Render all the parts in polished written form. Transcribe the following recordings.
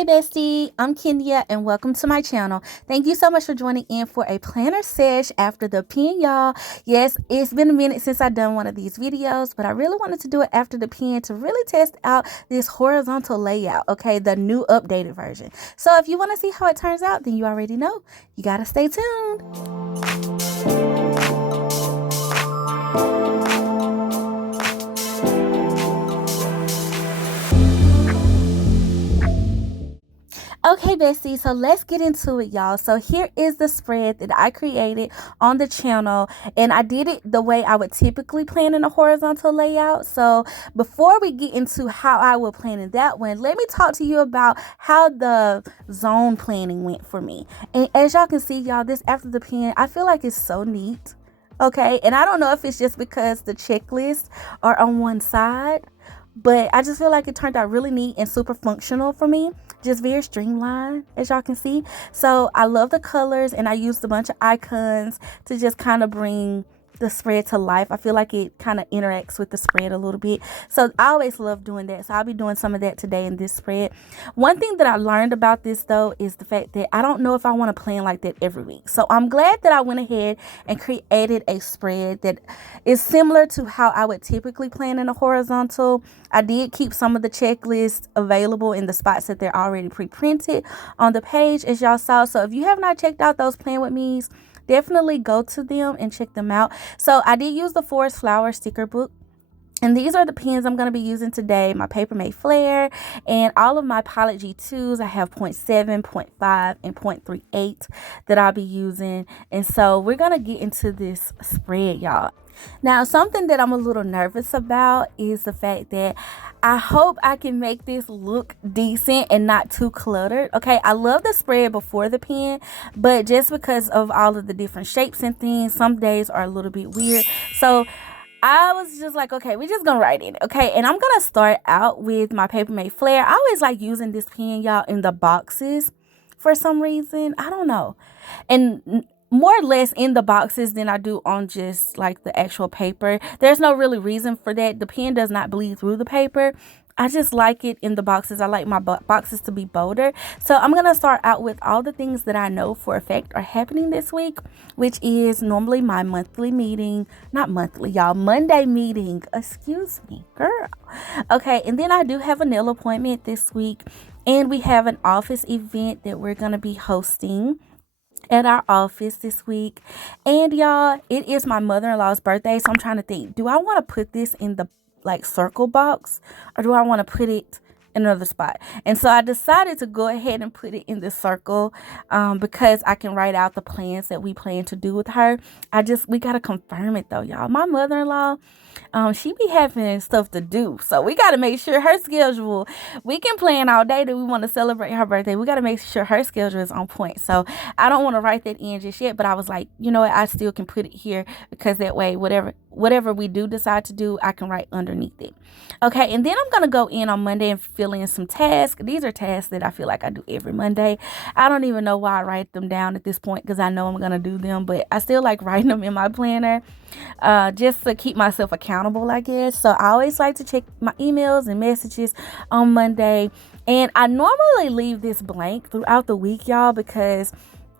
Hey bestie, I'm Kenya and welcome to my channel. Thank you so much for joining in for a planner sesh after the pen, y'all. Yes, it's been a minute since I've done one of these videos, but I really wanted to do it after the pen to really test out this horizontal layout, okay, the new updated version. So if you want to see how it turns out, then you already know. You gotta stay tuned. Okay, bestie, so let's get into it, y'all. So here is the spread that I created on the channel, and I did it the way I would typically plan in a horizontal layout. So before we get into how I would plan in that one, let me talk to you about how the zone planning went for me. And as y'all can see, y'all, this after the pen, I feel like it's so neat. Okay, and I don't know if it's just because the checklists are on one side, but I just feel like it turned out really neat and super functional for me. Just very streamlined, as y'all can see. So I love the colors, and I used a bunch of icons to just kind of bring the spread to life. I feel like it kind of interacts with the spread a little bit. So I always love doing that. So I'll be doing some of that today in this spread. One thing that I learned about this though is the fact that I don't know if I want to plan like that every week. So I'm glad that I went ahead and created a spread that is similar to how I would typically plan in a horizontal. I did keep some of the checklists available in the spots that they're already pre-printed on the page, as y'all saw. So if you have not checked out those Plan With Me's, definitely go to them and check them out. So I did use the Forest Flower sticker book. And these are the pens I'm going to be using today. My Paper Mate Flare and all of my Pilot G2s. I have 0.7, 0.5, and 0.38 that I'll be using. And so we're going to get into this spread, y'all. Now, something that I'm a little nervous about is the fact that I hope I can make this look decent and not too cluttered. Okay, I love the spread before the pen, but just because of all of the different shapes and things, some days are a little bit weird. So I was just like, okay, we're just gonna write it. Okay, and I'm gonna start out with my Paper Mate Flare. I always like using this pen, y'all, in the boxes for some reason. I don't know. And more or less in the boxes than I do on just like the actual paper. There's no really reason for that. The pen does not bleed through the paper. I just like it in the boxes. I like my boxes to be bolder. So I'm going to start out with all the things that I know for a fact are happening this week, which is normally my monthly meeting. Not monthly, y'all. Monday meeting. Excuse me, girl. Okay, and then I do have a nail appointment this week. And we have an office event that we're going to be hosting at our office this week. And y'all, it is my mother-in-law's birthday, so I'm trying to think, do I want to put this in the like circle box, or do I want to put it in another spot? And so I decided to go ahead and put it in the circle, because I can write out the plans that we plan to do with her. We got to confirm it though, y'all. My mother-in-law, she be having stuff to do, so we got to make sure her schedule, we can plan all day that we want to celebrate her birthday. We got to make sure her schedule is on point. So I don't want to write that in just yet, but I was like, you know what, I still can put it here, because that way whatever we do decide to do, I can write underneath it. Okay, and then I'm gonna go in on Monday and fill in some tasks. These are tasks that I feel like I do every Monday. I don't even know why I write them down at this point, because I know I'm gonna do them, but I still like writing them in my planner, just to keep myself accountable, I guess. So I always like to check my emails and messages on Monday, and I normally leave this blank throughout the week, y'all, because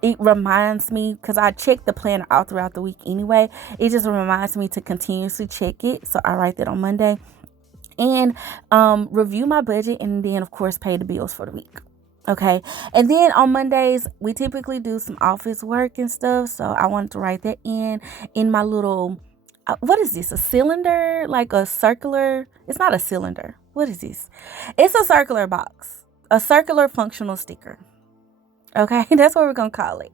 it reminds me, because I check the planner out throughout the week anyway. It just reminds me to continuously check it. So I write that on Monday and review my budget, and then of course pay the bills for the week. Okay, and then on Mondays we typically do some office work and stuff, so I wanted to write that in my little what is this, a cylinder, like a circular, it's not a cylinder, what is this, it's a circular box, a circular functional sticker. Okay, that's what we're gonna call it.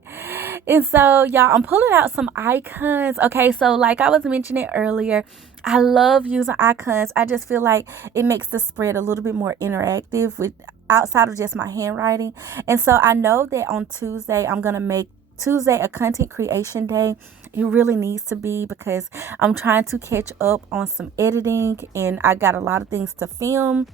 And so y'all, I'm pulling out some icons. Okay, so like I was mentioning earlier, I love using icons. I just feel like it makes the spread a little bit more interactive with outside of just my handwriting. And so I know that on Tuesday, I'm gonna make Tuesday a content creation day. It really needs to be, because I'm trying to catch up on some editing, and I got a lot of things to film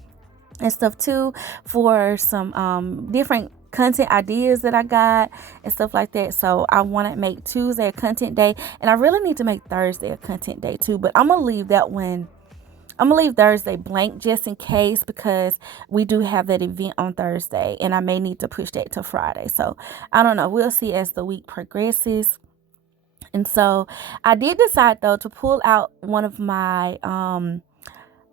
and stuff too for some different content ideas that I got and stuff like that. So I want to make Tuesday a content day, and I really need to make Thursday a content day too, but I'm gonna leave that one I'm gonna leave Thursday blank just in case, because we do have that event on Thursday and I may need to push that to Friday. So I don't know. We'll see as the week progresses. And so I did decide though to pull out one of my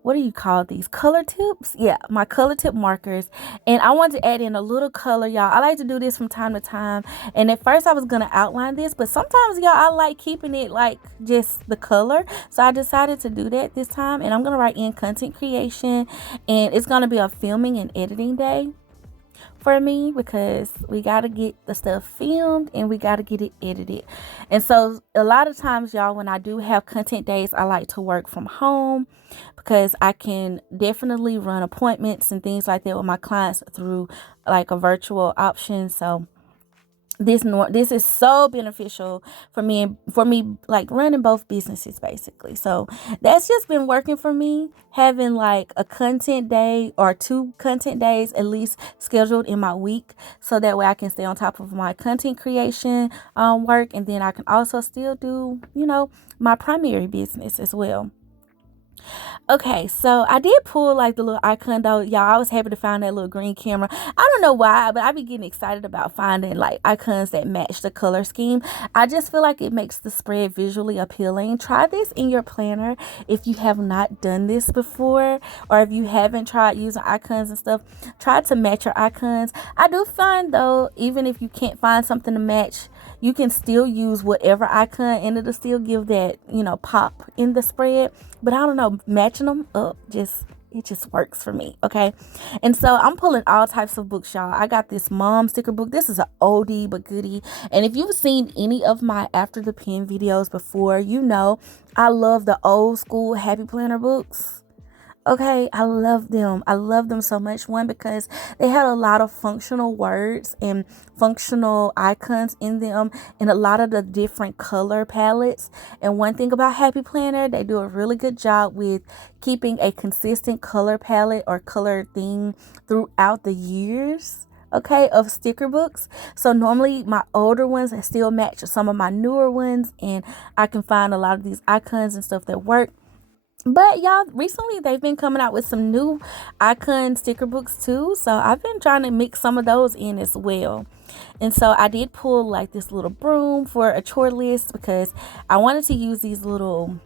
what do you call these, color tips? Yeah, my color tip markers. And I wanted to add in a little color, y'all. I like to do this from time to time. And at first I was going to outline this, but sometimes, y'all, I like keeping it like just the color. So I decided to do that this time. And I'm going to write in content creation. And it's going to be a filming and editing day for me, because we got to get the stuff filmed and we got to get it edited. And so a lot of times, y'all, when I do have content days, I like to work from home, because I can definitely run appointments and things like that with my clients through like a virtual option. So this is so beneficial for me like running both businesses basically. So that's just been working for me, having like a content day or 2 content days at least scheduled in my week, so that way I can stay on top of my content creation work, and then I can also still do, my primary business as well. Okay, so I did pull like the little icon though, y'all. I was happy to find that little green camera. I don't know why, but I be getting excited about finding like icons that match the color scheme. I just feel like it makes the spread visually appealing. Try this in your planner if you have not done this before, or if you haven't tried using icons and stuff. Try to match your icons. I do find though, even if you can't find something to match, you can still use whatever icon and it'll still give that, pop in the spread. But I don't know, matching them up, it just works for me, okay? And so I'm pulling all types of books, y'all. I got this mom sticker book. This is an oldie but goodie. And if you've seen any of my After the Pen videos before, I love the old school Happy Planner books. Okay, I love them. I love them so much. One, because they had a lot of functional words and functional icons in them, and a lot of the different color palettes. And one thing about Happy Planner, they do a really good job with keeping a consistent color palette or color theme throughout the years, okay, of sticker books. So normally my older ones still match some of my newer ones, and I can find a lot of these icons and stuff that work. But y'all, recently they've been coming out with some new icon sticker books too. So I've been trying to mix some of those in as well. And so I did pull like this little broom for a chore list, because I wanted to use these little,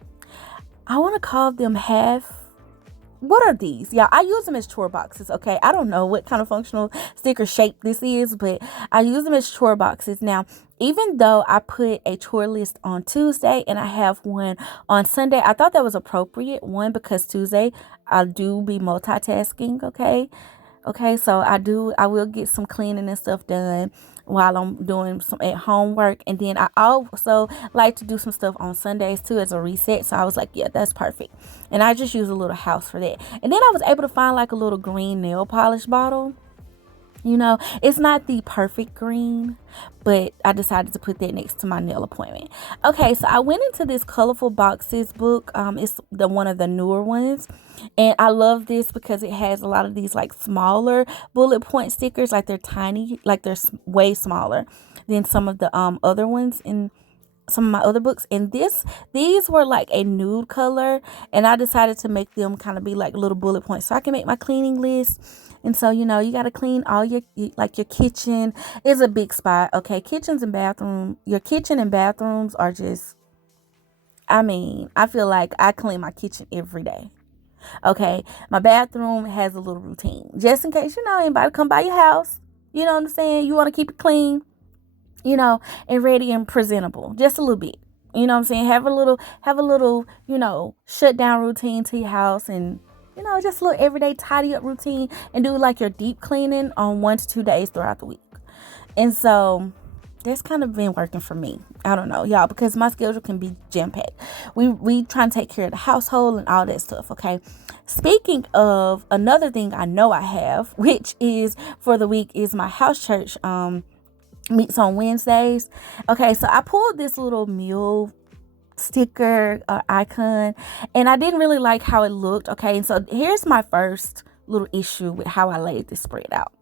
I want to call them what are these? Yeah, I use them as chore boxes, okay? I don't know what kind of functional sticker shape this is, but I use them as chore boxes. Now, even though I put a chore list on Tuesday and I have one on Sunday, I thought that was appropriate. One, because Tuesday I do be multitasking, okay? Okay, so I will get some cleaning and stuff done while I'm doing some at home work. And then I also like to do some stuff on Sundays too as a reset. So I was like, yeah, that's perfect. And I just use a little house for that. And then I was able to find like a little green nail polish bottle. It's not the perfect green, but I decided to put that next to my nail appointment. Okay, so I went into this Colorful Boxes book. It's one of the newer ones. And I love this because it has a lot of these like smaller bullet point stickers. Like they're tiny, like they're way smaller than some of the other ones in some of my other books. And these were like a nude color, and I decided to make them kind of be like little bullet points so I can make my cleaning list. And so, you got to clean all your kitchen is a big spot. Okay. Your kitchen and bathrooms are just, I feel like I clean my kitchen every day. Okay. My bathroom has a little routine just in case, anybody come by your house. You know what I'm saying? You want to keep it clean, and ready and presentable just a little bit. You know what I'm saying? Have a little, shut down routine to your house, and just a little everyday tidy up routine, and do like your deep cleaning on 1 to 2 days throughout the week. And so that's kind of been working for me. I don't know, y'all, because my schedule can be jam-packed. We try and take care of the household and all that stuff, okay? Speaking of, another thing I know I have, which is for the week, is my house church meets on Wednesdays. Okay, so I pulled this little mule sticker icon, and I didn't really like how it looked. Okay, and so here's my first little issue with how I laid this spread out.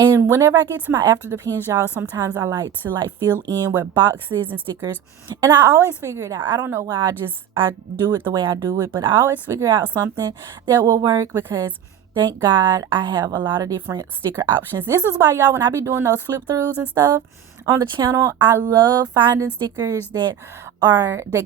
And whenever I get to my after the pins, y'all, sometimes I like to like fill in with boxes and stickers. And I always figure it out. I don't know why I do it the way I do it, but I always figure out something that will work because thank God I have a lot of different sticker options. This is why, y'all, when I be doing those flip throughs and stuff on the channel, I love finding stickers that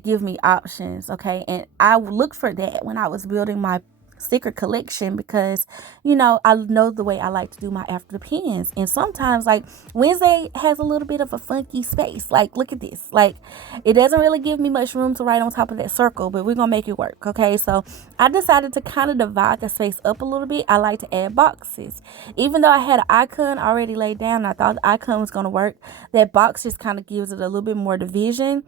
give me options. Okay. And I look for that when I was building my sticker collection because I know the way I like to do my after the pins, and sometimes like Wednesday has a little bit of a funky space. Like, look at this, like it doesn't really give me much room to write on top of that circle, but we're gonna make it work. Okay, so I decided to kind of divide the space up a little bit. I like to add boxes. Even though I had an icon already laid down, I thought the icon was gonna work. That box just kind of gives it a little bit more division.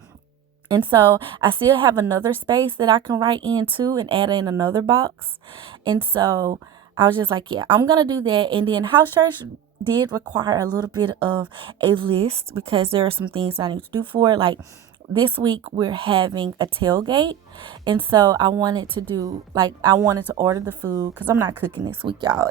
And so I still have another space that I can write in too and add in another box. And so I was just like, yeah, I'm going to do that. And then house church did require a little bit of a list because there are some things I need to do for it. Like this week we're having a tailgate. And so I wanted to order the food because I'm not cooking this week, y'all.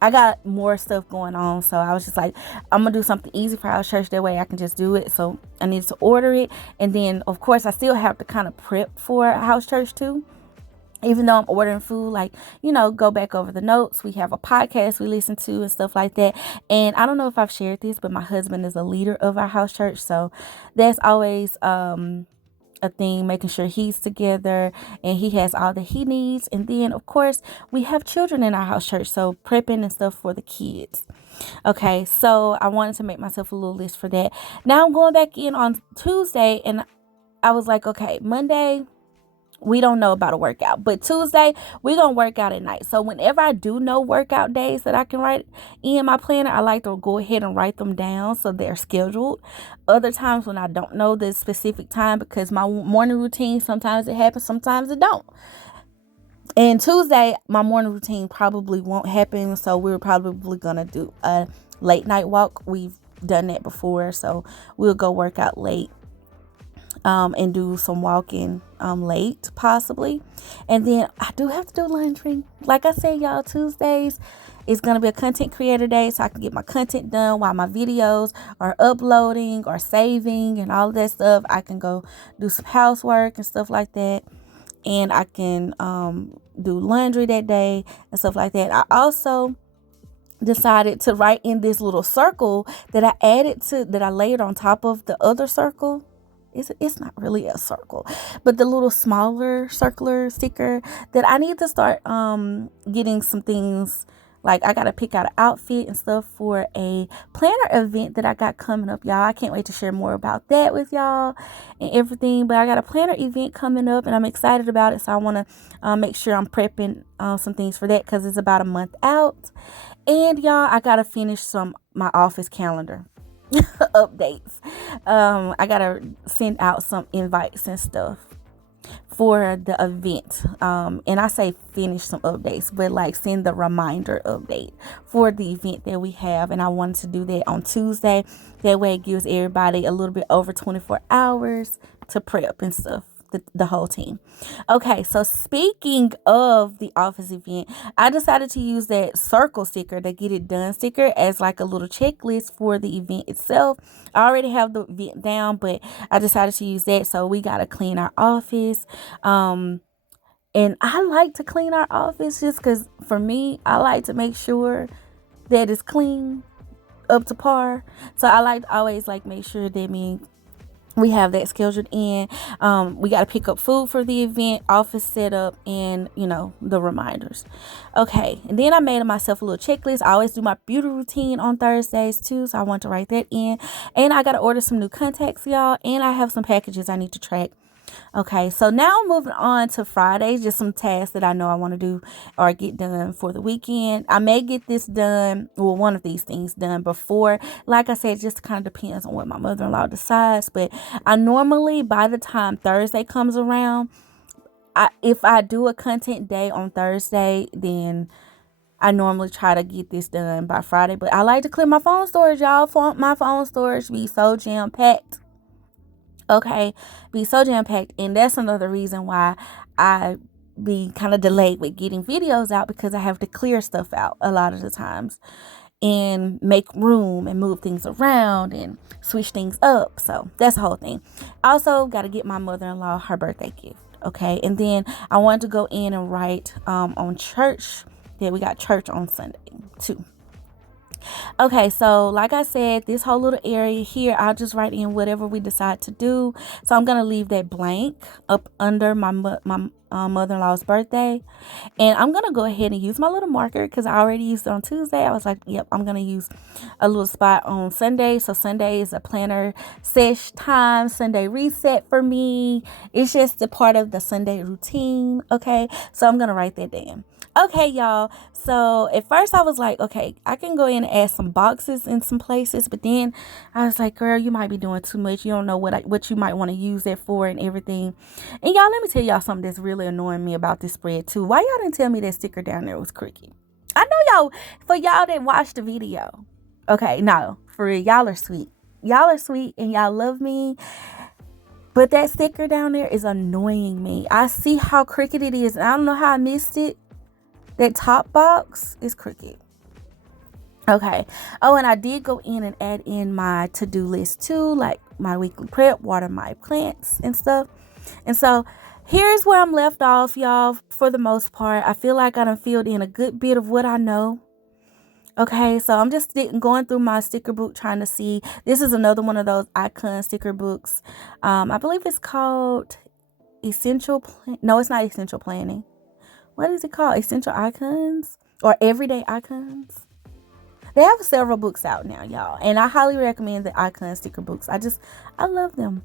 I got more stuff going on. So I was just like, I'm going to do something easy for house church. That way I can just do it. So I needed to order it. And then, of course, I still have to kind of prep for house church too. Even though I'm ordering food, like, go back over the notes. We have a podcast we listen to and stuff like that. And I don't know if I've shared this, but my husband is a leader of our house church. So that's always a thing, making sure he's together and he has all that he needs. And then, of course, we have children in our house church. So prepping and stuff for the kids. Okay, so I wanted to make myself a little list for that. Now I'm going back in on Tuesday and I was like, okay, Monday, we don't know about a workout, but Tuesday we're gonna work out at night. So whenever I do know workout days that I can write in my planner, I like to go ahead and write them down so they're scheduled. Other times when I don't know the specific time, because my morning routine, sometimes it happens, sometimes it don't. And Tuesday my morning routine probably won't happen, so we're probably gonna do a late night walk. We've done that before, so we'll go work out late and do some walking late possibly. And then I do have to do laundry. Like I said, y'all, Tuesdays is going to be a content creator day, so I can get my content done while my videos are uploading or saving and all of that stuff. I can go do some housework and stuff like that, and I can do laundry that day and stuff like that. I also decided to write in this little circle that I layered on top of the other circle. It's not really a circle, but the little smaller circular sticker that I need to start getting some things. Like I gotta pick out an outfit and stuff for a planner event that I got coming up, y'all. I can't wait to share more about that with y'all and everything. But I got a planner event coming up and I'm excited about it. So I want to make sure I'm prepping some things for that because it's about a month out. And y'all, I gotta finish my office calendar updates. I gotta send out some invites and stuff for the event. And I say finish some updates, but like send the reminder update for the event that we have. And I wanted to do that on Tuesday. That way it gives everybody a little bit over 24 hours to prep and stuff. The whole team. Okay, so speaking of the office event, I decided to use that circle sticker, the get it done sticker, as like a little checklist for the event itself. I already have the event down, but I decided to use that. So we got to clean our office. And I like to clean our office just because for me, I like to make sure that it's clean up to par. So I like to always make sure that we have that scheduled in. We got to pick up food for the event, office setup, and the reminders. Okay, and then I made myself a little checklist. I always do my beauty routine on Thursdays too, so I want to write that in. And I got to order some new contacts, y'all, and I have some packages I need to track. Okay, so now moving on to Fridays, just some tasks that I know I want to do or get done for the weekend. I may get this done, well, one of these things done before. Like I said, just kind of depends on what my mother-in-law decides. But I normally, by the time Thursday comes around, if I do a content day on Thursday, then I normally try to get this done by Friday. But I like to clear my phone storage, y'all. My phone storage be so jam-packed. Okay, be so jam-packed, and that's another reason why I be kind of delayed with getting videos out, because I have to clear stuff out a lot of the times. and make room and move things around and switch things up. So that's the whole thing. Also got to get my mother-in-law her birthday gift. Okay, and then I wanted to go in and write on church. Yeah, we got church on Sunday too. Okay, so like I said, this whole little area here, I'll just write in whatever we decide to do. So I'm gonna leave that blank up under my mother-in-law's birthday, and I'm gonna go ahead and use my little marker because I already used it on Tuesday. I was like, yep, I'm gonna use a little spot on Sunday. So Sunday is a planner sesh time, Sunday reset for me. It's just a part of the Sunday routine. Okay, so I'm gonna write that down. Okay, y'all. So at first I was like, okay, I can go in and add some boxes in some places, but then I was like, girl, you might be doing too much. You don't know what you might want to use it for and everything. And y'all, let me tell y'all something that's really annoying me about this spread too. Why y'all didn't tell me that sticker down there was crooked? I know y'all, for y'all that watched the video. Okay, no, for real, y'all are sweet. Y'all are sweet and y'all love me. But that sticker down there is annoying me. I see how crooked it is, and I don't know how I missed it. That top box is crooked. Okay. Oh, and I did go in and add in my to-do list too, like my weekly prep, water my plants and stuff. And so here's where I'm left off, y'all, for the most part. I feel like I done filled in a good bit of what I know. Okay, so I'm just going through my sticker book trying to see. This is another one of those icon sticker books. I believe it's called Essential. No, it's not Essential Planning. What is it called? Essential Icons or Everyday Icons? They have several books out now, y'all. And I highly recommend the icon sticker books. I love them.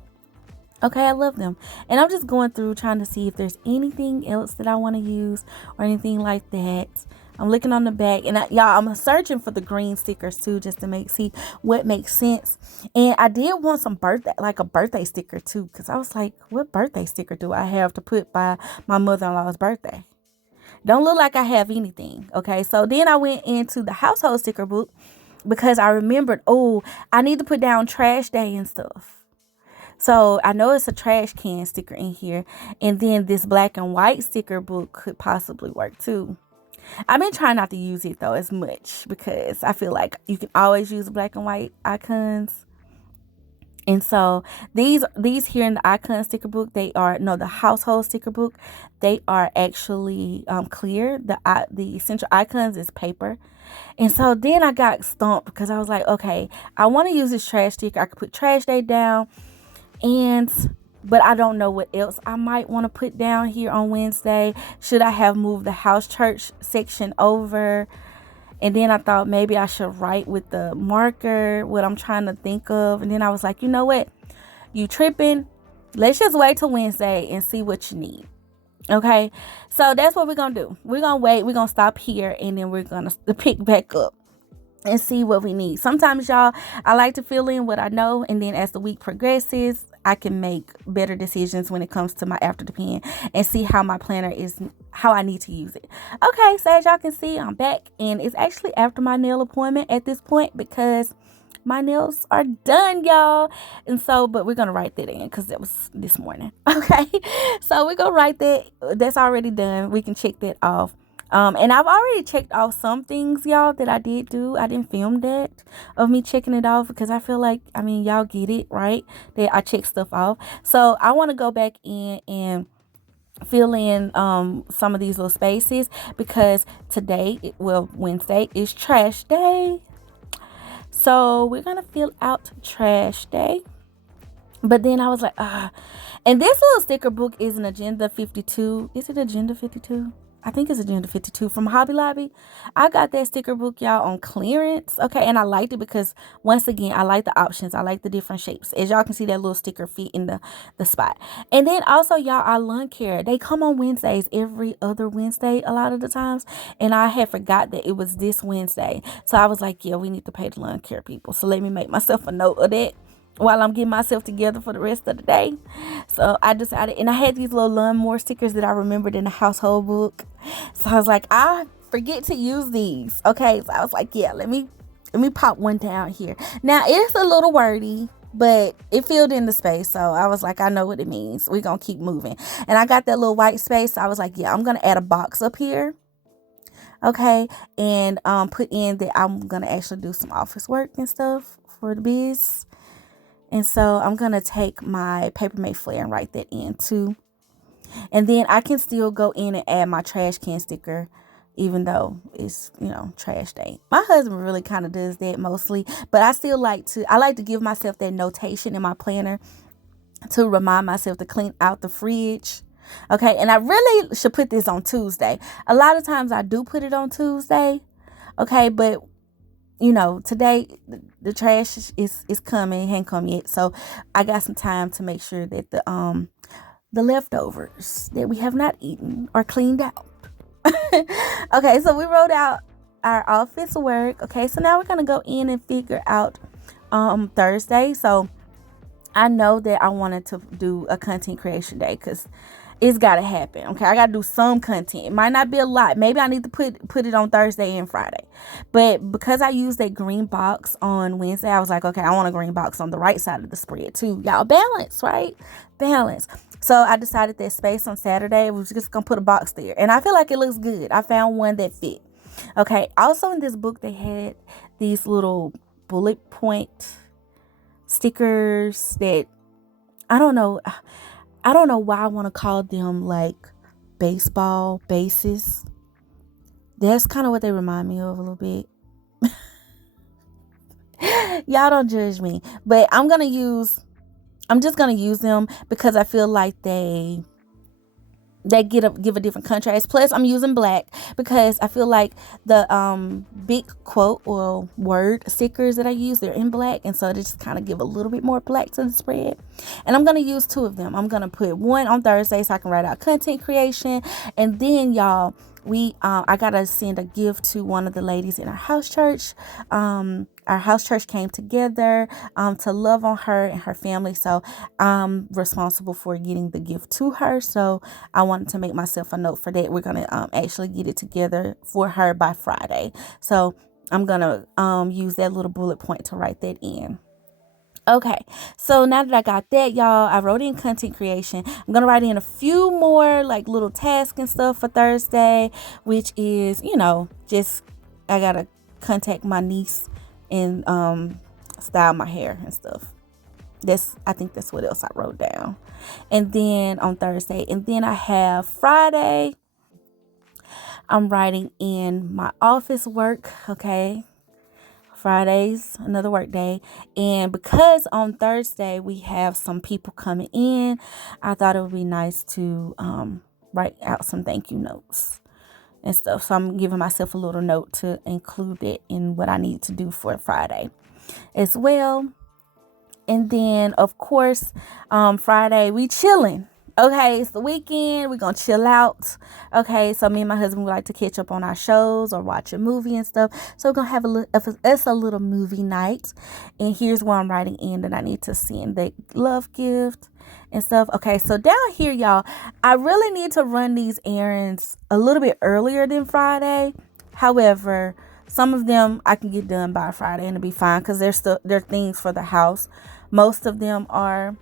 Okay, I love them. And I'm just going through trying to see if there's anything else that I want to use or anything like that. I'm looking on the back, and y'all, I'm searching for the green stickers too, just to see what makes sense. And I did want some a birthday sticker too, because I was like, what birthday sticker do I have to put by my mother-in-law's birthday? Don't look like I have anything. Okay, so then I went into the household sticker book because I remembered, oh, I need to put down trash day and stuff. So I know it's a trash can sticker in here. And then this black and white sticker book could possibly work too. I've been trying not to use it though as much because I feel like you can always use black and white icons. And so these here in the icon sticker book, the household sticker book, they are actually clear. The essential icons is paper. And so then I got stumped because I was like, okay, I want to use this trash sticker. I could put trash day down, but I don't know what else I might want to put down here on Wednesday. Should I have moved the house church section over? And then I thought maybe I should write with the marker what I'm trying to think of. And then I was like, you know what? You tripping. Let's just wait till Wednesday and see what you need. Okay. So that's what we're going to do. We're going to wait. We're going to stop here. And then we're going to pick back up and see what we need. Sometimes, y'all, I like to fill in what I know. And then as the week progresses, I can make better decisions when it comes to my after the pen and see how my planner is, how I need to use it. Okay, so as y'all can see, I'm back, and it's actually after my nail appointment at this point because my nails are done, y'all. And so, but we're going to write that in because that was this morning. Okay, so we're going to write that. That's already done. We can check that off. And I've already checked off some things, y'all, that I did do. I didn't film that of me checking it off because I feel like, y'all get it, right? That I check stuff off. So I want to go back in and fill in some of these little spaces because Wednesday is trash day. So we're going to fill out trash day. But then I was like, and this little sticker book is an Agenda 52. Is it Agenda 52? I think it's Agenda 52 from Hobby Lobby. I got that sticker book, y'all, on clearance. Okay, and I liked it because, once again, I like the options. I like the different shapes. As y'all can see, that little sticker fit in the spot. And then also, y'all, our lawn care. They come on Wednesdays, every other Wednesday a lot of the times. And I had forgot that it was this Wednesday. So I was like, yeah, we need to pay the lawn care people. So let me make myself a note of that while I'm getting myself together for the rest of the day. So I decided, and I had these little lawnmower stickers that I remembered in the household book. So I was like, I forget to use these. Okay, so I was like, yeah, let me pop one down here. Now it's a little wordy, but it filled in the space. So I was like, I know what it means. We're gonna keep moving. And I got that little white space. So I was like, yeah, I'm gonna add a box up here. Okay, and put in that I'm gonna actually do some office work and stuff for the biz. And so I'm gonna take my Papermate flare and write that in too. And then I can still go in and add my trash can sticker, even though it's, trash day. My husband really kind of does that mostly, but I like to give myself that notation in my planner to remind myself to clean out the fridge. Okay, and I really should put this on Tuesday. A lot of times I do put it on Tuesday. Okay, but today the trash is coming, ain't come yet. So I got some time to make sure that the leftovers that we have not eaten are cleaned out. Okay, so we wrote out our office work. Okay, so now we're gonna go in and figure out Thursday. So I know that I wanted to do a content creation day because it's got to happen. Okay, I got to do some content. It might not be a lot. Maybe I need to put it on Thursday and Friday. But because I used that green box on Wednesday, I was like, okay, I want a green box on the right side of the spread too. Y'all, balance, right? Balance. So I decided that space on Saturday, we was just going to put a box there. And I feel like it looks good. I found one that fit. Okay, also in this book, they had these little bullet point stickers that I don't know why I want to call them like baseball bases. That's kind of what they remind me of a little bit. Y'all don't judge me, but I'm just gonna use them because I feel like they give a different contrast. Plus I'm using black because I feel like the big quote or word stickers that I use, they're in black, and so they just kind of give a little bit more black to the spread. And I'm going to use 2 of them. I'm going to put one on Thursday so I can write out content creation, and then y'all, I gotta send a gift to one of the ladies in our house church. Our house church came together to love on her and her family, so I'm responsible for getting the gift to her. So I wanted to make myself a note for that. We're gonna actually get it together for her by Friday, so I'm gonna use that little bullet point to write that in. Okay, so now that I got that, y'all, I wrote in content creation. I'm gonna write in a few more like little tasks and stuff for Thursday, which is, just I gotta contact my niece and style my hair and stuff. I think that's what else I wrote down. And then on Thursday, and then I have Friday, I'm writing in my office work. Okay, Friday's another work day, and because on Thursday we have some people coming in, I thought it would be nice to write out some thank you notes and stuff. So I'm giving myself a little note to include it in what I need to do for Friday as well. And then of course Friday we chilling. Okay, it's the weekend. We're going to chill out. Okay, so me and my husband would like to catch up on our shows or watch a movie and stuff. So we're going to have a little movie night. And here's where I'm writing in that I need to send the love gift and stuff. Okay, so down here, y'all, I really need to run these errands a little bit earlier than Friday. However, some of them I can get done by Friday and it'll be fine because they're things for the house. Most of them are...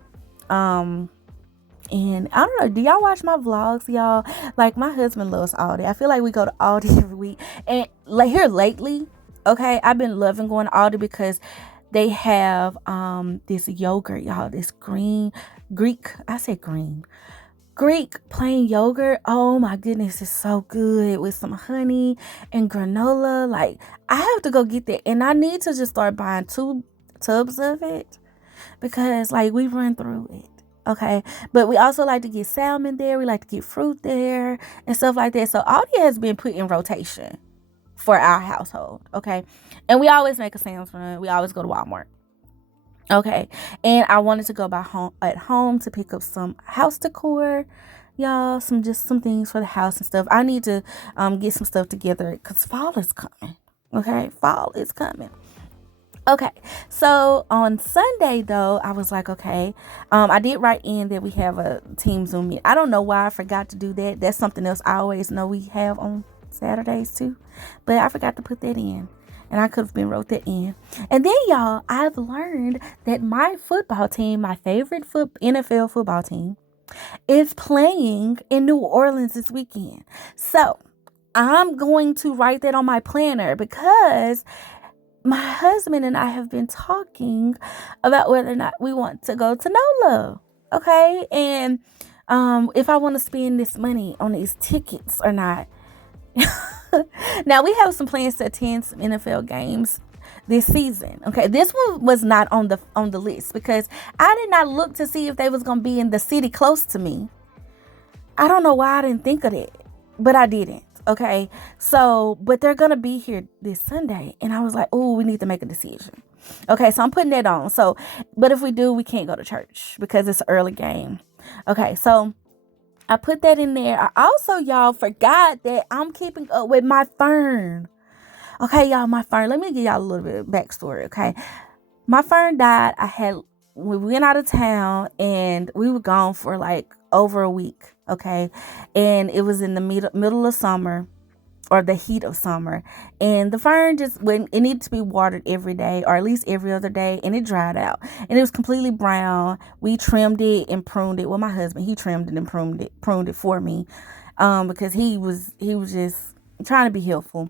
And I don't know, do y'all watch my vlogs, y'all? Like, my husband loves Aldi. I feel like we go to Aldi every week. And like here lately, okay, I've been loving going to Aldi because they have this yogurt, y'all. This Greek plain yogurt. Oh my goodness, it's so good with some honey and granola. Like, I have to go get that. And I need to just start buying 2 tubs of it because like we run through it. Okay, but we also like to get salmon there. We like to get fruit there and stuff like that. So Aldi has been put in rotation for our household. Okay, and we always make a Sam's run. We always go to Walmart. Okay, and I wanted to go at home to pick up some house decor, y'all. Some things for the house and stuff. I need to get some stuff together because fall is coming. Okay, fall is coming. Okay, so on Sunday, though, I was like, okay, I did write in that we have a team Zoom meeting. I don't know why I forgot to do that. That's something else I always know we have on Saturdays, too. But I forgot to put that in. And I could have wrote that in. And then, y'all, I've learned that my football team, my favorite NFL football team, is playing in New Orleans this weekend. So I'm going to write that on my planner because my husband and I have been talking about whether or not we want to go to NOLA. Okay. And if I want to spend this money on these tickets or not. Now we have some plans to attend some NFL games this season. Okay, this one was not on the list because I did not look to see if they was gonna be in the city close to me. I don't know why I didn't think of it, but I didn't. Okay, so but they're gonna be here this Sunday, and I was like, oh, we need to make a decision. Okay, so I'm putting that on. So, but if we do, we can't go to church because it's an early game. Okay, so I put that in there. I also, y'all, forgot that I'm keeping up with my fern. Okay, y'all, my fern. Let me give y'all a little bit of backstory, okay? My fern died. We went out of town and we were gone for like over a week, okay? And it was in the middle of summer or the heat of summer. And the fern it needed to be watered every day or at least every other day, and it dried out. And it was completely brown. We trimmed it and pruned it. Well, my husband, he trimmed it and pruned it for me because he was just trying to be helpful.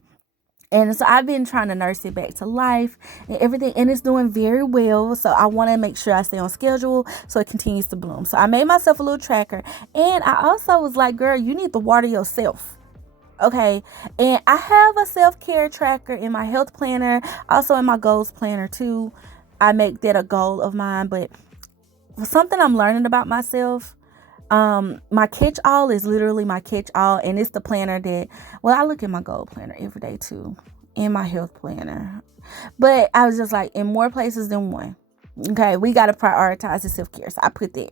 And so I've been trying to nurse it back to life and everything, and it's doing very well. So I want to make sure I stay on schedule so it continues to bloom. So I made myself a little tracker, and I also was like, girl, you need to water yourself. Okay. And I have a self-care tracker in my health planner, also in my goals planner too. I make that a goal of mine, but something I'm learning about myself, my catch-all is literally my catch-all, and it's the planner that, well, I look at my goal planner every day too, in my health planner. But I was just like, in more places than one. Okay, we got to prioritize the self-care. So I put that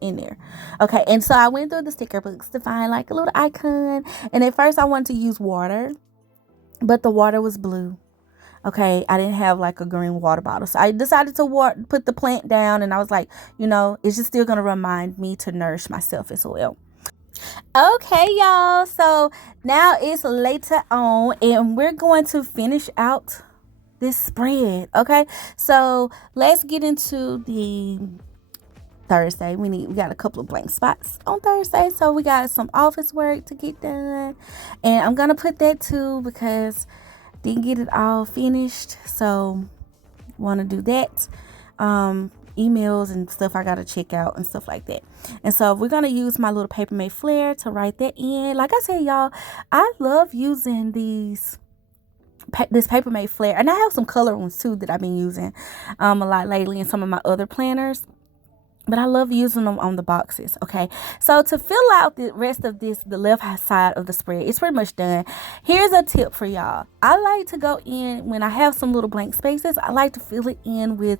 in there. Okay, and so I went through the sticker books to find like a little icon. And at first I wanted to use water, but the water was blue. Okay, I didn't have like a green water bottle. So I decided to put the plant down, and I was like, it's just still going to remind me to nourish myself as well. Okay, y'all. So now it's later on, and we're going to finish out this spread. Okay, so let's get into the Thursday. We got a couple of blank spots on Thursday, so we got some office work to get done, and I'm gonna put that too because didn't get it all finished, so want to do that. Emails and stuff I gotta check out and stuff like that. And so we're gonna use my little Paper Mate Flare to write that in. Like I said, y'all, I love using this Paper Mate Flare, and I have some color ones too that I've been using a lot lately in some of my other planners. But I love using them on the boxes. Okay, so to fill out the rest of the left side of the spread, it's pretty much done. Here's a tip for y'all. I like to go in when I have some little blank spaces. I like to fill it in with,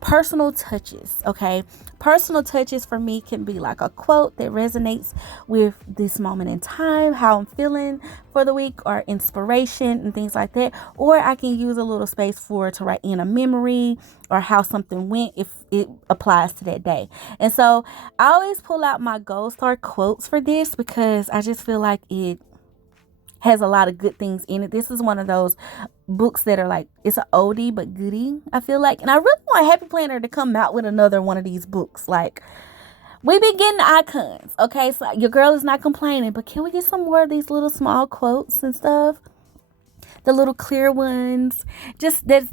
personal touches. Okay, personal touches for me can be like a quote that resonates with this moment in time, how I'm feeling for the week, or inspiration and things like that. Or I can use a little space to write in a memory or how something went if it applies to that day. And so I always pull out my Gold Star quotes for this because I just feel like it has a lot of good things in it. This is one of those books that are like, it's an oldie but goodie, I feel like. And I really want Happy Planner to come out with another one of these books. Like, we be getting icons, okay? So your girl is not complaining, but can we get some more of these little small quotes and stuff? The little clear ones, just that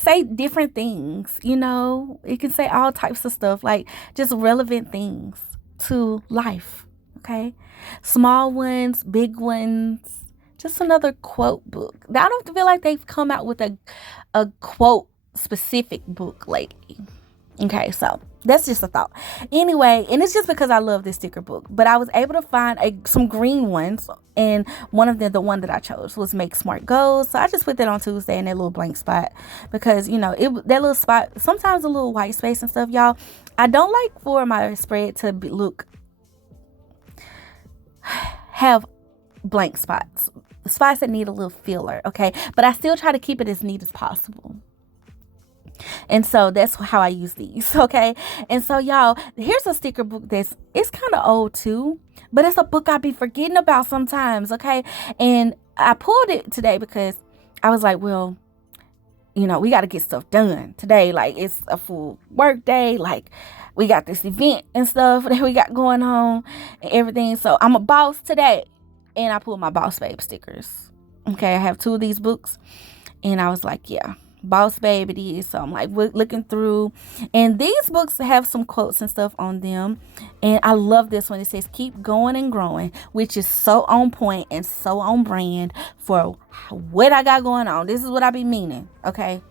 say different things, it can say all types of stuff, like just relevant things to life. Okay, small ones, big ones, just another quote book. I don't feel like they've come out with a quote specific book lately. Okay, so that's just a thought. Anyway, and it's just because I love this sticker book. But I was able to find some green ones, and one of them, the one that I chose, was Make Smart Goals. So I just put that on Tuesday in that little blank spot because, that little spot, sometimes a little white space and stuff, y'all. I don't like for my spread to have blank spots that need a little filler, okay? But I still try to keep it as neat as possible. And so that's how I use these, okay? And so, y'all, here's a sticker book it's kind of old too, but it's a book I be forgetting about sometimes, okay? And I pulled it today because I was like, well, we got to get stuff done today. Like, it's a full work day. Like, we got this event and stuff that we got going on and everything. So I'm a boss today. and I pulled my Boss Babe stickers. Okay, I have 2 of these books, and I was like, yeah, Boss Babe it is. So I'm like looking through, and these books have some quotes and stuff on them, and I love this one. It says keep going and growing, which is so on point and so on brand for what I got going on. This is what I be meaning, okay,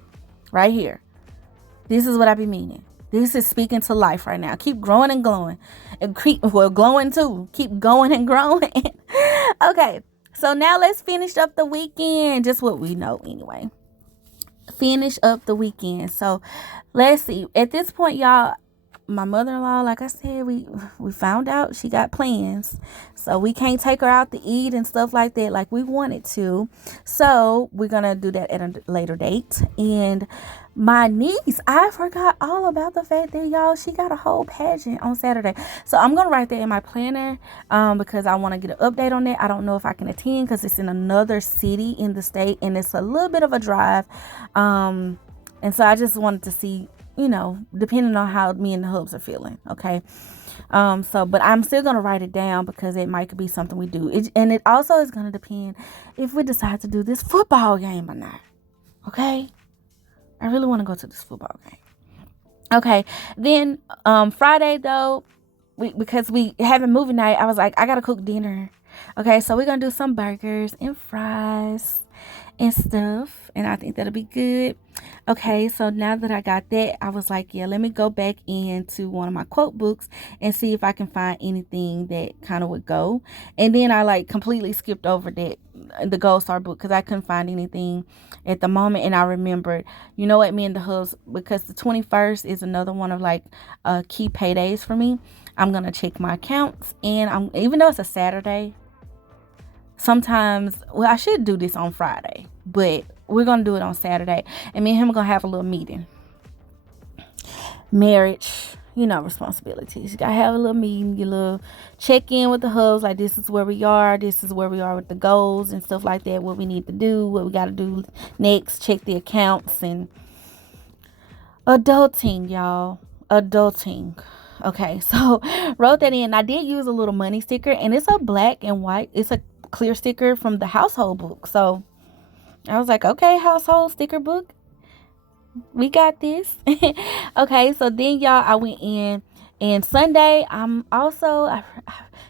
right here. This is what I be meaning. This is speaking to life right now. Keep growing and glowing. And glowing too. Keep going and growing. Okay. So now let's finish up the weekend. Just what we know anyway. Finish up the weekend. So let's see. At this point, y'all, my mother-in-law, like I said, we found out she got plans. So we can't take her out to eat and stuff like that like we wanted to. So we're going to do that at a later date. And my niece, I forgot all about the fact that, y'all, she got a whole pageant on Saturday. So I'm going to write that in my planner because I want to get an update on that. I don't know if I can attend because it's in another city in the state and it's a little bit of a drive. And so I just wanted to see, depending on how me and the hubs are feeling. Okay. But I'm still going to write it down because it might be something we do. And it also is going to depend if we decide to do this football game or not. Okay. I really want to go to this football game. Okay. Then, Friday though, because we having movie night, I was like, I got to cook dinner. Okay. So we're going to do some burgers and fries and stuff, and I think that'll be good. Okay, so now that I got that, I was like, yeah, let me go back into one of my quote books and see if I can find anything that kind of would go. And then I completely skipped over the Gold Star book because I couldn't find anything at the moment. And I remembered, you know what, me and the hubs, because the 21st is another one of key paydays for me. I'm gonna check my accounts, and even though it's a Saturday, sometimes, I should do this on Friday, but we're going to do it on Saturday. And me and him are going to have a little meeting. Marriage, responsibilities. You got to have a little meeting, you little check in with the hubs. Like, this is where we are. This is where we are with the goals and stuff like that. What we need to do, what we got to do next. Check the accounts and adulting, y'all. Adulting. Okay, so wrote that in. I did use a little money sticker, and it's a black and white. It's a clear sticker from the household book. So I was like, okay, household sticker book, we got this. Okay, so then, y'all, I went in, and Sunday I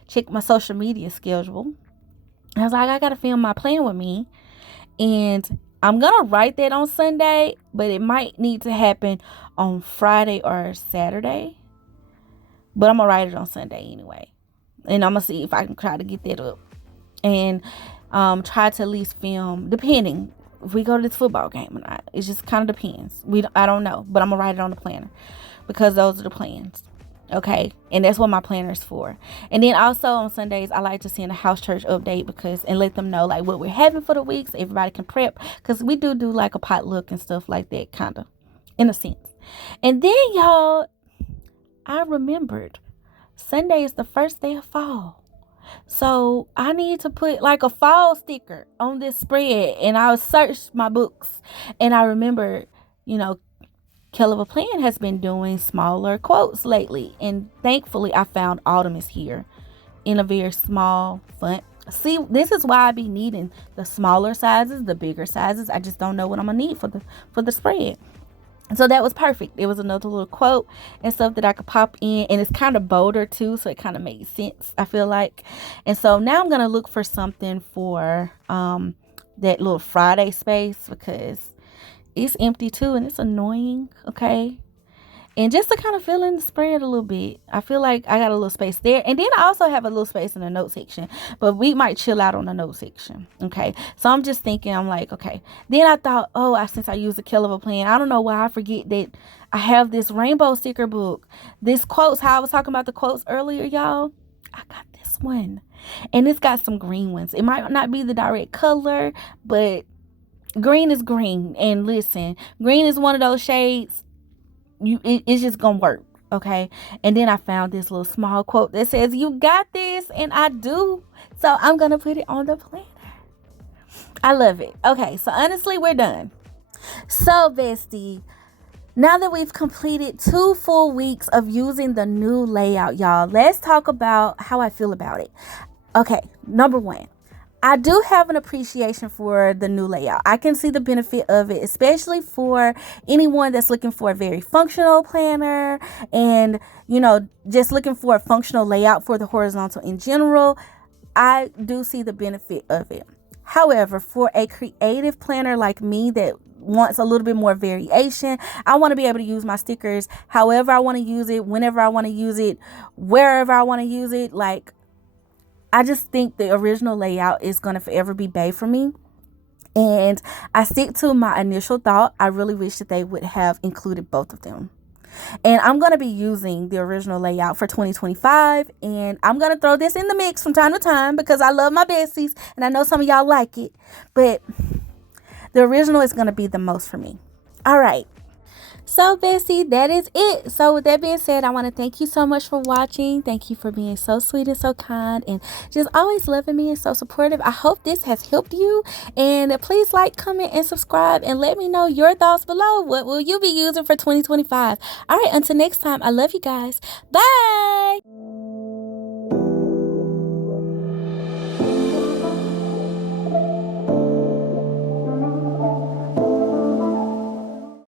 checked my social media schedule. I was like, I gotta film my plan with me, and I'm gonna write that on Sunday, but it might need to happen on Friday or Saturday, but I'm gonna write it on Sunday anyway, and I'm gonna see if I can try to get that up and try to at least film, depending if we go to this football game or not. It just kind of depends. I don't know, but I'm gonna write it on the planner because those are the plans. Okay, and that's what my planner is for. And then also on Sundays, I like to send a house church update and let them know what we're having for the week, so everybody can prep, because we do a potluck and stuff like that, kind of, in a sense. And then, y'all, I remembered Sunday is the first day of fall. So I need to put a fall sticker on this spread, and I searched my books, and I remember, KELL of a Plan has been doing smaller quotes lately, and thankfully I found Autumn is Here in a very small font. See, this is why I be needing the smaller sizes, the bigger sizes. I just don't know what I'm gonna need for the spread. So that was perfect. It was another little quote and stuff that I could pop in. And it's kind of bolder too, so it kind of made sense, I feel like. And so now I'm going to look for something for that little Friday space, because it's empty too and it's annoying, okay? And just to kind of fill in the spread a little bit. I feel like I got a little space there. And then I also have a little space in the note section. But we might chill out on the note section. Okay. So I'm just thinking, I'm like, okay. Then I thought, since I use the KELL of a Plan, I don't know why I forget that I have this rainbow sticker book. This quotes, how I was talking about the quotes earlier, y'all. I got this one. And it's got some green ones. It might not be the direct color, but green is green. And listen, green is one of those shades. It's just gonna work, okay? And then I found this little small quote that says, you got this, and I do. So I'm gonna put it on the planner. I love it. Okay, so honestly, we're done. So, bestie, now that we've completed 2 full weeks of using the new layout, y'all, let's talk about how I feel about it. Okay, number 1, I do have an appreciation for the new layout. I can see the benefit of it, especially for anyone that's looking for a very functional planner and, just looking for a functional layout for the horizontal in general. I do see the benefit of it. However, for a creative planner like me that wants a little bit more variation, I want to be able to use my stickers however I want to use it, whenever I want to use it, wherever I want to use it. Like, I just think the original layout is going to forever be bae for me. And I stick to my initial thought. I really wish that they would have included both of them. And I'm going to be using the original layout for 2025. And I'm going to throw this in the mix from time to time because I love my besties. And I know some of y'all like it. But the original is going to be the most for me. All right. So, Bessie, that is it. So, with that being said, I want to thank you so much for watching. Thank you for being so sweet and so kind and just always loving me and so supportive. I hope this has helped you. And please like, comment, and subscribe. And let me know your thoughts below. What will you be using for 2025? All right, until next time, I love you guys. Bye.